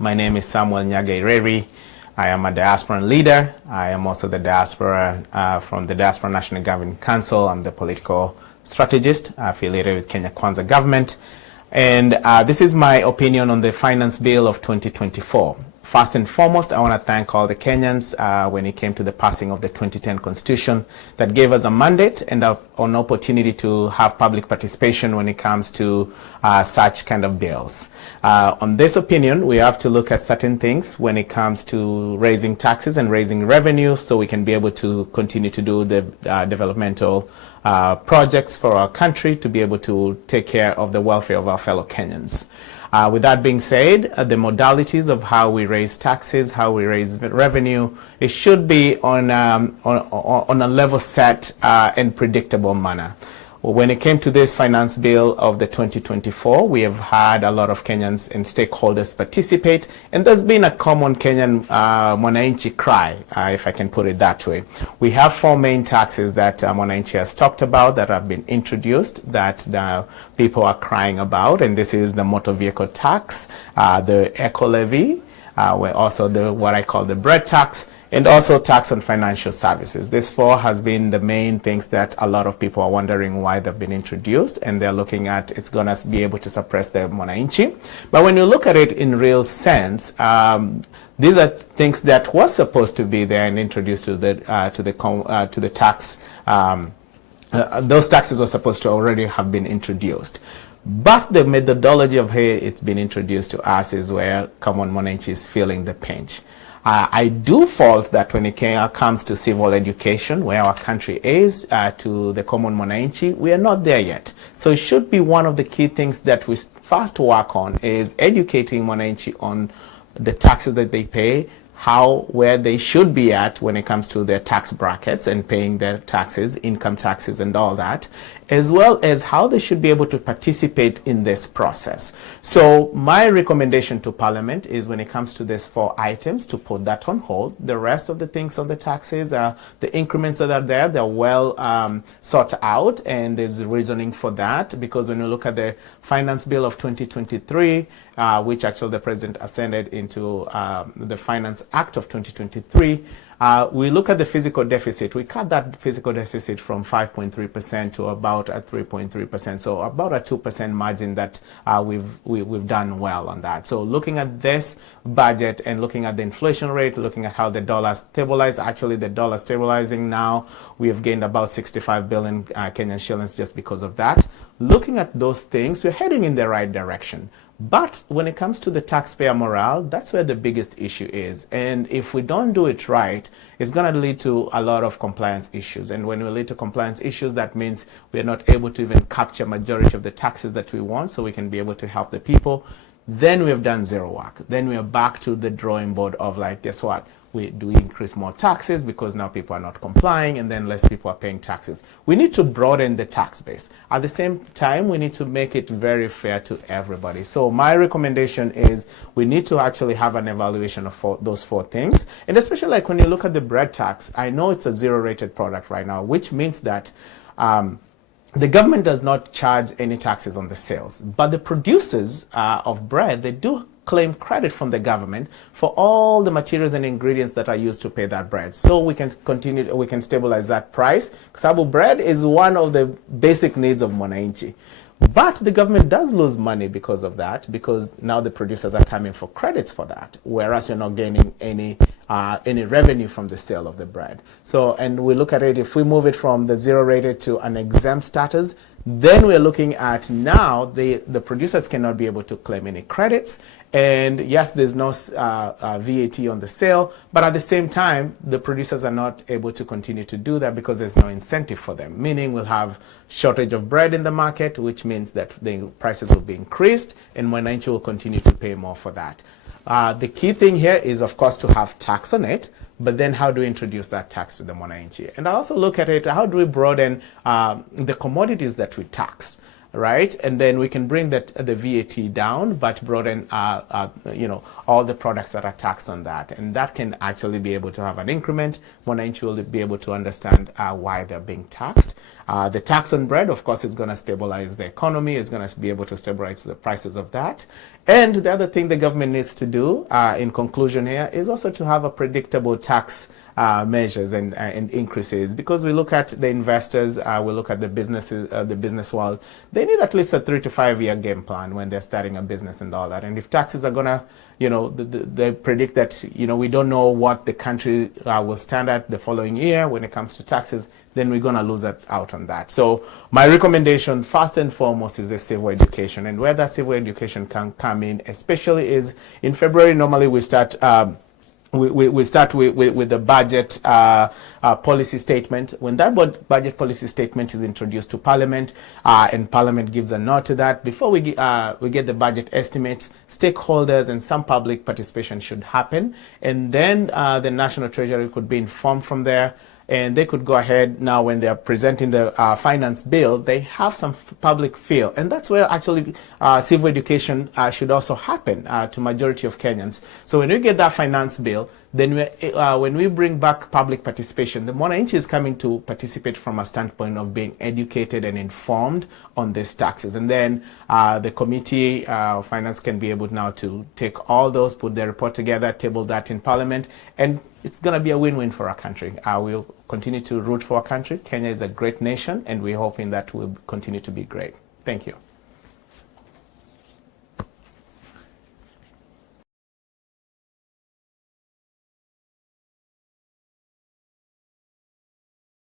My name is Samuel Nyagah Ireri. I am a diasporan leader. I am also the diaspora from the Diaspora National Governing Council. I'm the political strategist affiliated with Kenya Kwanza government. And this is my opinion on the finance bill of 2024. First and foremost, I want to thank all the Kenyans when it came to the passing of the 2010 Constitution that gave us a mandate and an opportunity to have public participation when it comes to such kind of bills. On this opinion, we have to look at certain things when it comes to raising taxes and raising revenue so we can be able to continue to do the developmental projects for our country to be able to take care of the welfare of our fellow Kenyans. With that being said, the modalities of how we raise taxes, how we raise revenue, it should be on a level set and predictable manner. When it came to this finance bill of the 2024, we have had a lot of Kenyans and stakeholders participate, and there's been a common Kenyan mwananchi cry, if I can put it that way. We have four main taxes that mwananchi has talked about that have been introduced that people are crying about, and this is the motor vehicle tax, the eco levy, also what I call the bread tax, and also tax on financial services. This four has been the main things that a lot of people are wondering why they've been introduced, and they're looking at it's going to be able to suppress the mwananchi. But when you look at it in real sense, these are things that were supposed to be there and introduced to the tax. Those taxes were supposed to already have been introduced. But the methodology of how it's been introduced to us is where common mwananchi is feeling the pinch. I do fault that when it comes to civil education, where our country is, to the common mwananchi, we are not there yet. So it should be one of the key things that we first work on is educating mwananchi on the taxes that they pay, where they should be at when it comes to their tax brackets and paying their taxes, income taxes and all that, as well as how they should be able to participate in this process. So my recommendation to Parliament is when it comes to these four items to put that on hold. The rest of the things on the taxes, the increments that are there, they're well sought out, and there's reasoning for that, because when you look at the finance bill of 2023, which actually the president ascended into the Finance Act of 2023, we look at the fiscal deficit. We cut that fiscal deficit from 5.3% to about at 3.3%. So about a 2% margin that we've done well on that. So looking at this budget and looking at the inflation rate, looking at how the dollar stabilized, actually the dollar stabilizing now, we have gained about 65 billion Kenyan shillings just because of that. Looking at those things, we're heading in the right direction. But when it comes to the taxpayer morale, that's where the biggest issue is. And if we don't do it right, it's going to lead to a lot of compliance issues. And when we lead to compliance issues, that means we're not able to even capture majority of the taxes that we want so we can be able to help the people. Then we have done zero work. Then we are back to the drawing board of like, guess what? We increase more taxes because now people are not complying, and then less people are paying taxes. We need to broaden the tax base. At the same time, we need to make it very fair to everybody. So my recommendation is we need to actually have an evaluation of those four things. And especially like when you look at the bread tax, I know it's a zero-rated product right now, which means that the government does not charge any taxes on the sales, but the producers of bread, they do claim credit from the government for all the materials and ingredients that are used to pay that bread. So we can stabilize that price. Sababu bread is one of the basic needs of mwananchi. But the government does lose money because of that, because now the producers are coming for credits for that, whereas you're not gaining any revenue from the sale of the bread. So, and we look at it, if we move it from the zero rated to an exempt status, then we're looking at now the producers cannot be able to claim any credits. And yes, there's no VAT on the sale, but at the same time, the producers are not able to continue to do that because there's no incentive for them, meaning we'll have shortage of bread in the market, which means that the prices will be increased and mwananchi will continue to pay more for that. The key thing here is, of course, to have tax on it, but then how do we introduce that tax to the mwananchi? And I also look at it, how do we broaden the commodities that we tax? right? And then we can bring the VAT down, but broaden, all the products that are taxed on that. And that can actually be able to have an increment. Mwananchi will be able to understand why they're being taxed. The tax on bread, of course, is going to stabilize the economy, is going to be able to stabilize the prices of that. And the other thing the government needs to do, in conclusion here, is also to have a predictable tax measures and increases, because we look at the investors, we look at the businesses, the business world. They need at least a 3 to 5 year game plan when they're starting a business and all that. And if taxes are gonna, they predict that, we don't know what the country will stand at the following year when it comes to taxes, then we're gonna lose out on that. So my recommendation, first and foremost, is a civil education, and where that civil education can come in, especially is in February. Normally we start. We start with the budget policy statement. When that budget policy statement is introduced to Parliament, and Parliament gives a nod to that, before we get the budget estimates, stakeholders and some public participation should happen, and then the National Treasury could be informed from there. And they could go ahead now when they're presenting the finance bill, they have some public feel. And that's where actually civil education should also happen to majority of Kenyans. So when we get that finance bill, then when we bring back public participation, the Mwananchi is coming to participate from a standpoint of being educated and informed on these taxes. And then the committee of finance can be able now to take all those, put their report together, table that in Parliament, and it's going to be a win-win for our country. We'll continue to root for our country. Kenya is a great nation, and we're hoping that will continue to be great. Thank you.